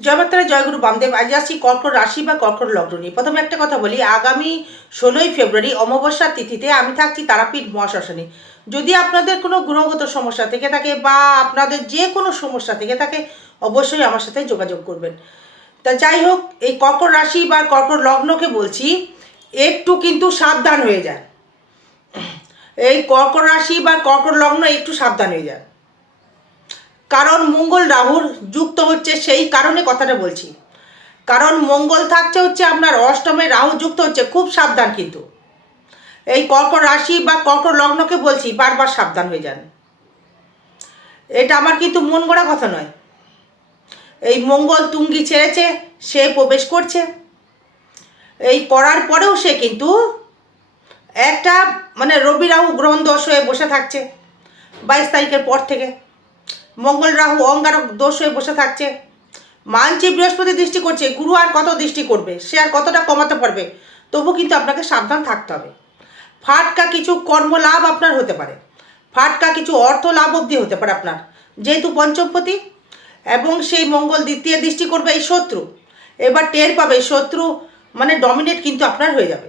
জয় মাতারা, জয়গুরু বামদেব। আজ আসছি কর্কট রাশি বা কর্কট লগ্ন নিয়ে। প্রথমে একটা কথা বলি, আগামী 16ই ফেব্রুয়ারি অমাবস্যার তিথিতে আমি থাকছি তারাপীঠ মহাশ্মশানে। যদি আপনাদের কোনো গ্রহগত সমস্যা থেকে থাকে বা আপনাদের যে কোনো সমস্যা থেকে থাকে, অবশ্যই আমার সাথে যোগাযোগ করবেন। তা যাই হোক, এই কর্কট রাশি বা কর্কট লগ্নকে বলছি, একটু কিন্তু সাবধান হয়ে যান। এই কর্কট রাশি বা কর্কট লগ্ন একটু সাবধান হয়ে যান, কারণ মঙ্গল রাহুর যুক্ত হচ্ছে, সেই কারণে কথাটা বলছি। কারণ মঙ্গল থাকছে হচ্ছে আপনার অষ্টমে, রাহু যুক্ত হচ্ছে, খুব সাবধান। কিন্তু এই কর্কট রাশি বা কর্কট লগ্নকে বলছি বারবার সাবধান হয়ে যান। এটা আমার কিন্তু মন গড়া কথা নয়। এই মঙ্গল তুঙ্গি ছেড়েছে, সে প্রবেশ করছে। এই করার পরেও সে কিন্তু একটা মানে রবি রাহু গ্রহণ দোষ হয়ে বসে থাকছে 22 তারিখের পর থেকে। মঙ্গল রাহু অঙ্গারক দোষ হয়ে বসে থাকছে। মানছি বৃহস্পতি দৃষ্টি করছে, গুরু আর কত দৃষ্টি করবে, সে আর কতটা কমাতে পারবে। তবু কিন্তু আপনাকে সাবধান থাকতে হবে। ফাটকা কিছু কর্মলাভ আপনার হতে পারে, ফাটকা কিছু অর্থ লাভ অবধি হতে পারে আপনার, যেহেতু পঞ্চমপতি এবং সেই মঙ্গল দ্বিতীয় দৃষ্টি করবে। এই শত্রু এবার টের পাবে, শত্রু মানে ডমিনেট কিন্তু আপনার হয়ে যাবে।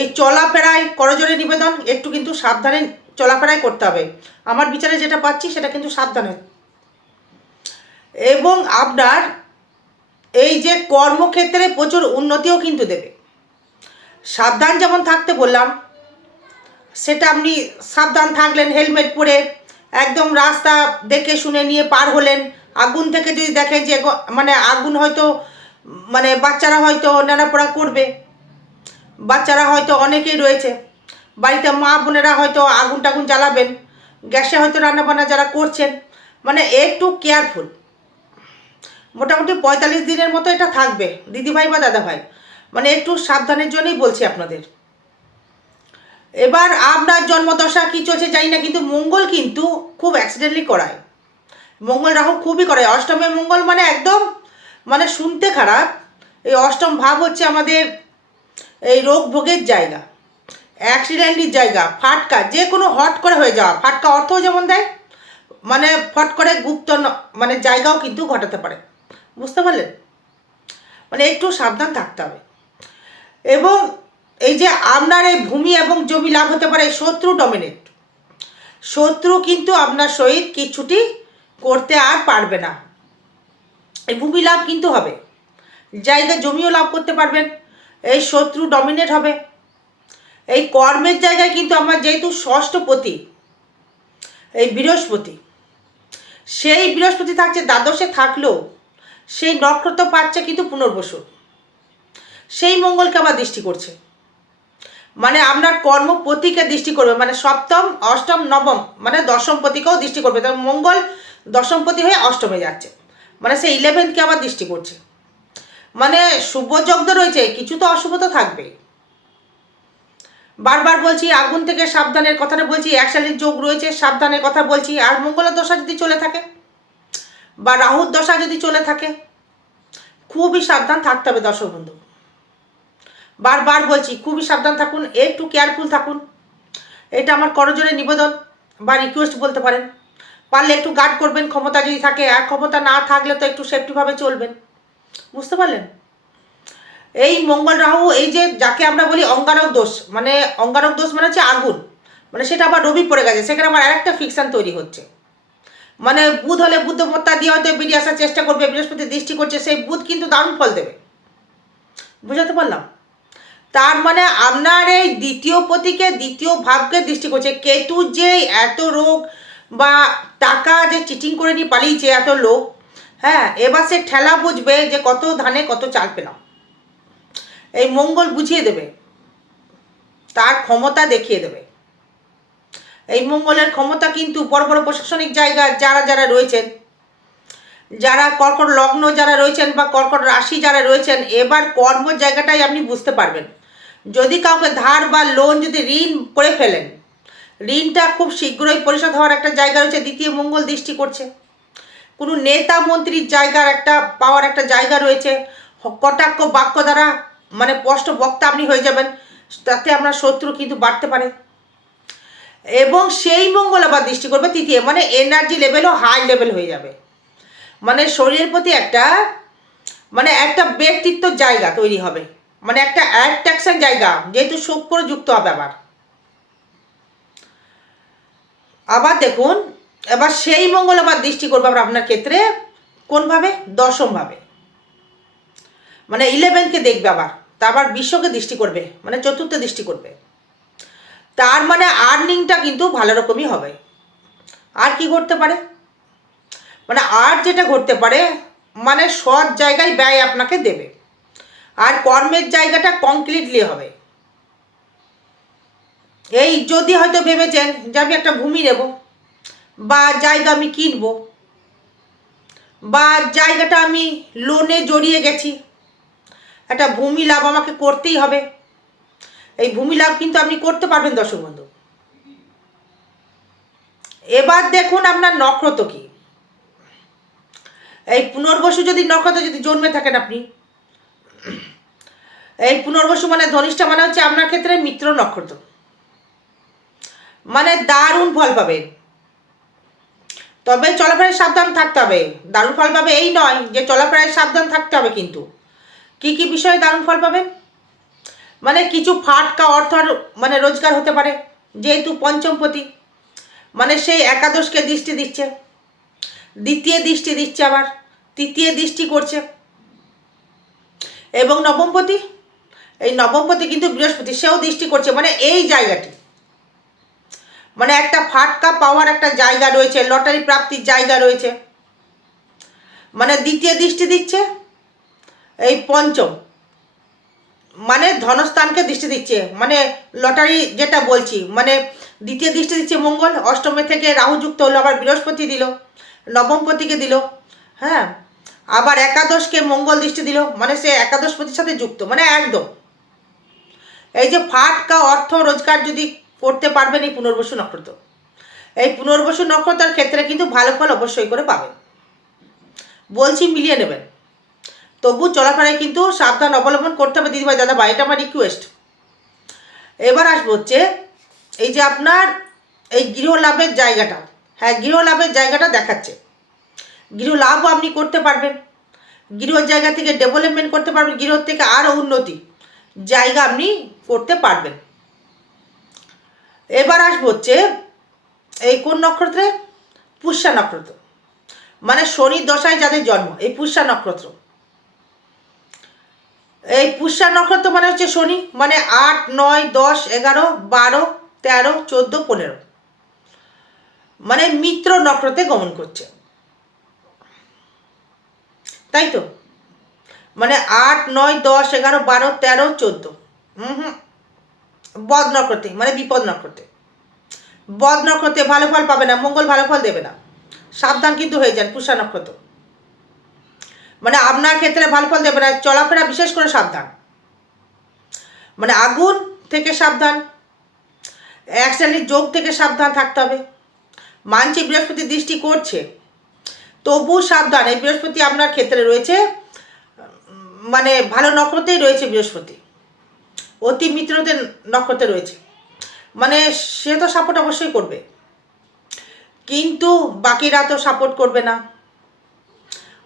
এই চলাফেরায় করজোরে নিবেদন, একটু কিন্তু সাবধানে চলাফেরায় করতে হবে। আমার বিচারে যেটা পাচ্ছি সেটা কিন্তু সাবধানে। এবং আপনার এই যে কর্মক্ষেত্রে প্রচুর উন্নতিও কিন্তু দেবে। সাবধান যেমন থাকতে বললাম, সেটা আপনি সাবধান থাকলেন, হেলমেট পরে একদম রাস্তা দেখে শুনে নিয়ে পার হলেন। আগুন থেকে যদি দেখেন যে মানে আগুন হয়তো মানে বাচ্চারা হয়তো নেড়াপড়া করবে, বাচ্চারা হয়তো অনেকেই রয়েছে বাড়িতে, মা বোনেরা হয়তো আগুন টাগুন জ্বালাবেন, গ্যাসে হয়তো রান্নাবান্না যারা করছেন, মানে একটু কেয়ারফুল। মোটামুটি 45 দিনের মতো এটা থাকবে দিদিভাই বা দাদাভাই, মানে একটু সাবধানের জন্যই বলছি আপনাদের। এবার আপনার জন্মদশা কী চলছে জানি না, কিন্তু মঙ্গল কিন্তু খুব অ্যাক্সিডেন্টলি করায়। মঙ্গল রাহু খুবই করায়। অষ্টমে মঙ্গল মানে একদম মানে শুনতে খারাপ। এই অষ্টম ভাব হচ্ছে আমাদের এই রোগ ভোগের জায়গা, অ্যাক্সিডেন্টের জায়গা, ফাটকা যে কোনো হট করে হয়ে যাওয়া, ফাটকা অর্থও যেমন দেয়, মানে ফট করে গুপ্ত মানে জায়গাও কিন্তু ঘটাতে পারে। বুঝতে পারলেন? মানে একটু সাবধান থাকতে হবে। এবং এই যে আপনার এই ভূমি এবং জমি লাভ হতে পারে, শত্রু ডমিনেট। শত্রু কিন্তু আপনার সহিত কিছুটি করতে আর পারবে না। এই ভূমি লাভ কিন্তু হবে, জায়গা জমিও লাভ করতে পারবেন। এই শত্রু ডমিনেট হবে। এই কর্মের জায়গায় কিন্তু আমার যেহেতু ষষ্ঠপতি এই বৃহস্পতি, সেই বৃহস্পতি থাকছে দ্বাদশে, থাকলেও সেই নক্ষত্র পাচ্ছে কিন্তু পুনর্বসু, সেই মঙ্গলকে আবার দৃষ্টি করছে। মানে আপনার কর্মপতিকে দৃষ্টি করবে, মানে সপ্তম অষ্টম নবম মানে দশমপতিকেও দৃষ্টি করবে। তবে মঙ্গল দশমপতি হয়ে অষ্টমে যাচ্ছে, মানে সে 11কে আবার দৃষ্টি করছে। মানে শুভযোগ তো রয়েছে, কিছু তো অশুভ তো থাকবেই। বারবার বলছি আগুন থেকে সাবধানের কথাটা বলছি, একশালীর যোগ রয়েছে, সাবধানের কথা বলছি। আর মঙ্গলের দশা যদি চলে থাকে বা রাহুর দশা যদি চলে থাকে, খুবই সাবধান থাকতে হবে দর্শক বন্ধু। বারবার বলছি খুবই সাবধান থাকুন, একটু কেয়ারফুল থাকুন। এটা আমার করজোরে নিবেদন বা রিকোয়েস্ট বলতে পারেন। পারলে একটু গার্ড করবেন ক্ষমতা যদি থাকে, আর ক্ষমতা না থাকলে তো একটু সেফটিভাবে চলবেন। বুঝতে পারলেন? এই মঙ্গল রাহু এই যে যাকে আমরা বলি অঙ্গারক দোষ, মানে অঙ্গারক দোষ মানে হচ্ছে আগুন, মানে সেটা আবার রবি পড়ে গেছে, সেখানে আবার আরেকটা ফিকশন তৈরি হচ্ছে। মানে বুধ হলে বুদ্ধমত্তা দিয়ে হয়তো বেরিয়ে আসার চেষ্টা করবে, বৃহস্পতি দৃষ্টি করছে, সেই বুধ কিন্তু দারুণ ফল দেবে। বুঝাতে পারলাম? তার মানে আপনার এই দ্বিতীয় পতিকে, দ্বিতীয় ভাবকে দৃষ্টি করছে। কেতু যে এত রোগ বা টাকা যে চিটিং করে নিয়ে পালিয়েছে এত লোক, হ্যাঁ, এবার সে ঠেলা বুঝবে যে কত ধানে কত চাল পেলাম। এই মঙ্গল বুঝিয়ে দেবে, তার ক্ষমতা দেখিয়ে দেবে। এই মঙ্গলের ক্ষমতা কিন্তু বড় বড় প্রশাসনিক জায়গা যারা যারা রয়েছেন, যারা কর্কট লগ্ন যারা রয়েছেন বা কর্কট রাশি যারা রয়েছেন, এবার কর্ম জায়গাটাই আপনি বুঝতে পারবেন। যদি কাউকে ধার বা লোন যদি ঋণ করে ফেলেন, ঋণটা খুব শীঘ্রই পরিশোধ হওয়ার একটা জায়গা রয়েছে, দ্বিতীয় মঙ্গল দৃষ্টি করছে। কোনো নেতা মন্ত্রীর জায়গার একটা পাওয়ার একটা জায়গা রয়েছে, কটাক্ষ বাক্য দ্বারা মানে স্পষ্ট বক্তা আপনি হয়ে যাবেন, তাতে আপনার শত্রু কিন্তু বাড়তে পারে। এবং সেই মঙ্গল আবার দৃষ্টি করবে তৃতীয়, মানে এনার্জি লেভেলও হাই লেভেল হয়ে যাবে। মানে শরীরের প্রতি একটা মানে একটা ব্যক্তিত্ব জায়গা তৈরি হবে, মানে একটা অ্যাট্রাকশন জায়গা, যেহেতু শুক্র যুক্ত হবে আবার। আবার দেখুন, এবার সেই মঙ্গল আবার দৃষ্টি করবে আবার আপনার ক্ষেত্রে কোনভাবে? দশমভাবে, মানে 11কে দেখবে আবার, তারপর বিশ্বকে দৃষ্টি করবে, মানে চতুর্থ দৃষ্টি করবে। তার মানে আর্নিংটা কিন্তু ভালো রকমই হবে। আর কি ঘটতে পারে? মানে আর যেটা ঘটতে পারে, মানে সৎ জায়গায় ব্যয় আপনাকে দেবে, আর কর্মের জায়গাটা কমপ্লিটলি হবে। এই যদি হয়তো ভেবেছেন যে আমি একটা ভূমি নেব, বা জায়গা আমি কিনবো, বা জায়গাটা আমি লোনে জড়িয়ে গেছি, একটা ভূমি লাভ আমাকে করতেই হবে, এই ভূমি লাভ কিন্তু আপনি করতে পারবেন দর্শক বন্ধু। এবার দেখুন আপনার নক্ষত্র কি। এই পুনর্বসু যদি নক্ষত্র যদি জন্মে থাকেন আপনি, এই পুনর্বসু মানে ধনিষ্ঠা মানে হচ্ছে আপনার ক্ষেত্রে মিত্র নক্ষত্র, মানে দারুণ ফল পাবেন। তবে চলাফেরায় সাবধান থাকতে হবে। দারুণ ফল পাবে এই নয় যে চলাফেরায় সাবধান থাকতে হবে, কিন্তু কি কি বিষয়ে দারুণ ফল পাবেন? মানে কিছু ফাটকা অর্থ মানে রোজগার হতে পারে, যেহেতু পঞ্চমপতি, মানে সেই একাদশকে দৃষ্টি দিচ্ছে, দ্বিতীয় দৃষ্টি দিচ্ছে, আবার তৃতীয় দৃষ্টি করছে, এবং নবমপতি, এই নবমপতি কিন্তু বৃহস্পতি, সেও দৃষ্টি করছে। মানে এই জায়গাটি, মানে একটা ফাটকা পাওয়ার একটা জায়গা রয়েছে, লটারি প্রাপ্তির জায়গা রয়েছে, মানে দ্বিতীয় দৃষ্টি দিচ্ছে এই পঞ্চম, মানে ধনস্থানকে দৃষ্টি দিচ্ছে, মানে লটারি যেটা বলছি, মানে দ্বিতীয় দৃষ্টি দিচ্ছে মঙ্গল, অষ্টমে থেকে রাহু যুক্ত হলো, আবার বৃহস্পতি দিল, নবমপতিকে দিল, হ্যাঁ, আবার একাদশকে মঙ্গল দৃষ্টি দিল, মানে সে একাদশপতির সাথে যুক্ত, মানে একদম এই যে ফাটকা অর্থ রোজগার যদি করতে পারবেন এই পুনর্বসু নক্ষত্র, এই পুনর্বসু নক্ষত্রের ক্ষেত্রে কিন্তু ভালো ফল অবশ্যই করে পাবেন, বলছি মিলিয়ে নেবেন। তবু চলাফেরায় কিন্তু সাবধান অবলম্বন করতে হবে দিদিভাই দাদাভাই, এটা আমার রিকোয়েস্ট। এবার আসবো হচ্ছে এই যে আপনার এই গৃহলাভের জায়গাটা, হ্যাঁ গৃহলাভের জায়গাটা দেখাচ্ছে, গৃহলাভও আপনি করতে পারবেন, গৃহ জায়গা থেকে ডেভেলপমেন্ট করতে পারবেন, গৃহ থেকে আরও উন্নতি জায়গা আপনি করতে পারবেন। এবার আসবো হচ্ছে এই কোন নক্ষত্রে? পুষ্যা নক্ষত্র, মানে শনির দশায় যাদের জন্ম, এই পুষ্যা নক্ষত্র, এই পুষ্যা নক্ষত্র মানে হচ্ছে শনি, মানে 8, 9, 10, 11, 12, 13, 14, 15, মানে মিত্র নক্ষত্রে গমন করছে, তাই তো? মানে 8, 9, 10, 11, 12, 13, 14, বদ নক্ষত্রে, মানে বিপদ নক্ষত্রে। বদ নক্ষত্রে ভালো ফল পাবে না, মঙ্গল ভালো ফল দেবে না, সাবধান কিন্তু হয়ে যান। পুষ্যা নক্ষত্র মানে আপনার ক্ষেত্রে ভালো ফল দেবে না, চলাফেরা বিশেষ করে সাবধান, মানে আগুন থেকে সাবধান, অ্যাক্সিডেন্টের যোগ থেকে সাবধান থাকতে হবে। মানছি বৃহস্পতি দৃষ্টি করছে, তবু সাবধান। এই বৃহস্পতি আপনার ক্ষেত্রে রয়েছে, মানে ভালো নক্ষত্রেই রয়েছে বৃহস্পতি, অতি মিত্রদের নক্ষত্রে রয়েছে, মানে সে তো সাপোর্ট অবশ্যই করবে, কিন্তু বাকিরা তো সাপোর্ট করবে না।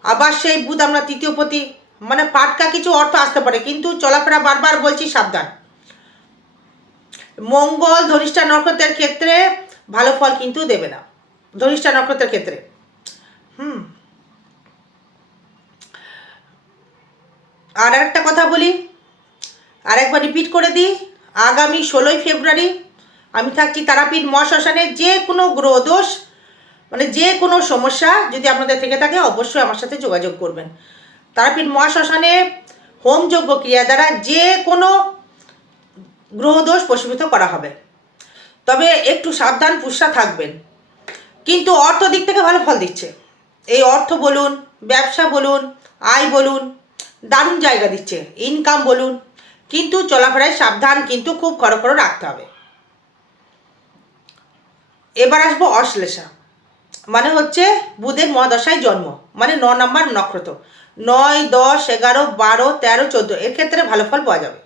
আবার সেই বুধ আমরা তৃতীয়পতি, মানে ফাটকা কিছু অর্থ আসতে পারে, কিন্তু চলাফেরা বারবার বলছি সাবধান। মঙ্গল ধনিষ্ঠা নক্ষত্রের ক্ষেত্রে ভালো ফল কিন্তু দেবে না, ধনিষ্ঠা নক্ষত্রের ক্ষেত্রে। আর একটা কথা বলি, আর একবার রিপিট করে দিই, আগামী 16ই ফেব্রুয়ারি আমি থাকছি তারাপীঠ মহাশ্মশানে। যে কোনো গ্রহদোষ, মানে যে কোনো সমস্যা যদি আপনাদের থেকে থাকে অবশ্যই আমার সাথে যোগাযোগ করবেন। তারাপীঠ মহাশ্মশানে হোমযজ্ঞ ক্রিয়া দ্বারা যে কোনো গ্রহদোষ প্রশমিত করা হবে, তবে একটু সাবধান পুষ্যা থাকবেন। কিন্তু অর্থ দিক থেকে ভালো ফল দিচ্ছে, এই অর্থ বলুন, ব্যবসা বলুন, আয় বলুন, দারুণ জায়গা দিচ্ছে, ইনকাম বলুন, কিন্তু চলাফেরায় সাবধান কিন্তু খুব খড়খড় রাখতে হবে। এবার আসবো অশ্লেষা, মানে হচ্ছে বুধের মহাদশায় জন্ম, মানে 9 নম্বর নক্ষত্র, 9, 10, 11, 12, 13, 14, এর ক্ষেত্রে ভালো ফল পাওয়া যাবে।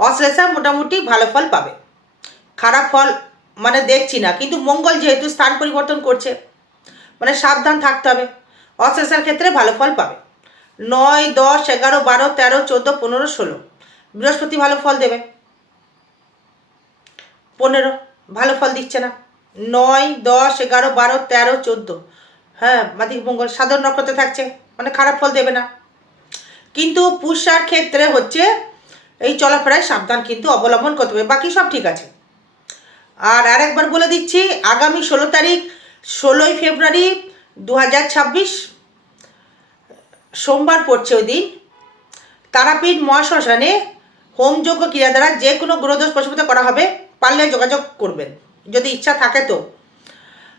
অশ্লেষা মোটামুটি ভালো ফল পাবে, খারাপ ফল মানে দেখছি না, কিন্তু মঙ্গল যেহেতু স্থান পরিবর্তন করছে, মানে সাবধান থাকতে হবে। অশ্লেষার ক্ষেত্রে ভালো ফল পাবে, 9, 10, 11, 12, 13, 14, 15, 16 বৃহস্পতি ভালো ফল দেবে। 15 ভালো ফল দিচ্ছে না। 9, 10, 11, 12, 13, 14 হ্যাঁ মাদিক মঙ্গল সাধারণ নক্ষত্রে থাকছে, মানে খারাপ ফল দেবে না। কিন্তু পুষ্যার ক্ষেত্রে হচ্ছে এই চলাফেরায় সাবধান কিন্তু অবলম্বন করতে হবে, বাকি সব ঠিক আছে। আর আরেকবার বলে দিচ্ছি, আগামী 16 তারিখ 16ই ফেব্রুয়ারি 2026 সোমবার পড়ছে ওই দিন, তারাপীঠ মহাশ্মশানে হোমযজ্ঞ ক্রিয়া দ্বারা যে কোনো গ্রহদোষ প্রশমিত করা হবে, পারলে যোগাযোগ করবেন যদি ইচ্ছা থাকে তো।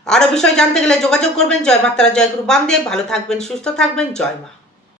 আরও বিষয় জানতে গেলে যোগাযোগ করবেন। জয় মা তারা, জয় গুরু বামদেব। ভালো থাকবেন, সুস্থ থাকবেন, জয় মা।